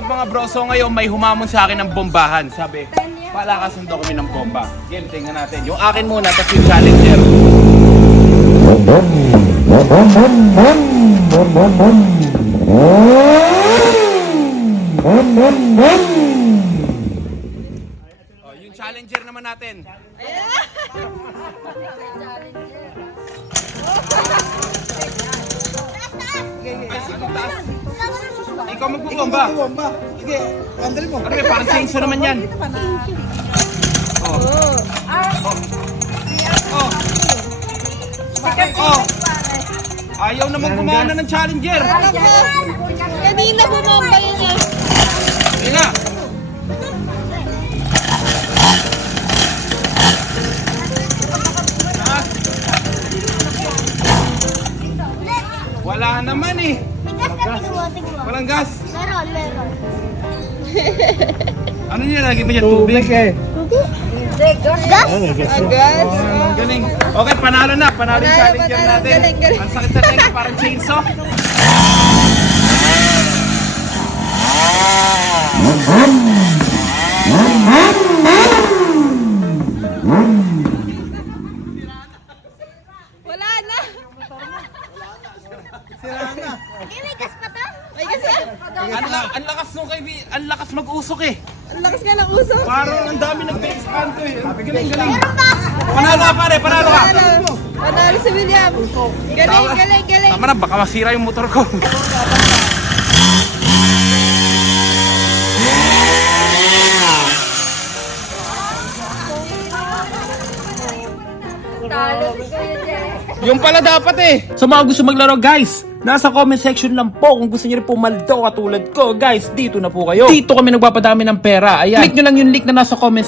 up mga bro? So ngayon may humamon sa akin ng bombahan. Sabi, palakasan daw kami ng bomba. Game, tingnan natin. Yung akin muna, tapos yung challenger. Oh, yung challenger naman natin. Ay, sino taas? Ikaw magbubomba. Sige, andali mo. Ano parang chainsaw naman yan. Oh. Oh. Oh. Ayaw naman gumana ng challenger. Kanina bumamba yun eh. Ayun na. Wala naman eh. Walang gas. Meron. Ano niya lagi ba yan? Tubig eh. Gas? Gas. Galing. Okay, panalo na. Panalo yung challenger panalo. natin. Galing. Ang sakit sa tenga, parang chainsaw. Wala na. May gas pa to? May gas pa? Ang lakas nung kaibigan. Ang lakas mag-usok eh. Ang lakas nga ng usok. Parang ang dami nag-base kanto eh. Galing. Panalo ka pare, panalo ka. Panalo si William. Galing. Tama na, baka masira yung motor ko. Talo si Kuya Jay. Yung pala dapat eh. Sa mga gusto maglaro guys, nasa comment section lang po kung gusto niyo rin pumaldo katulad ko. Guys, dito na po kayo. Dito kami nagpapadami ng pera. Ayan. Click nyo lang yung link na nasa comment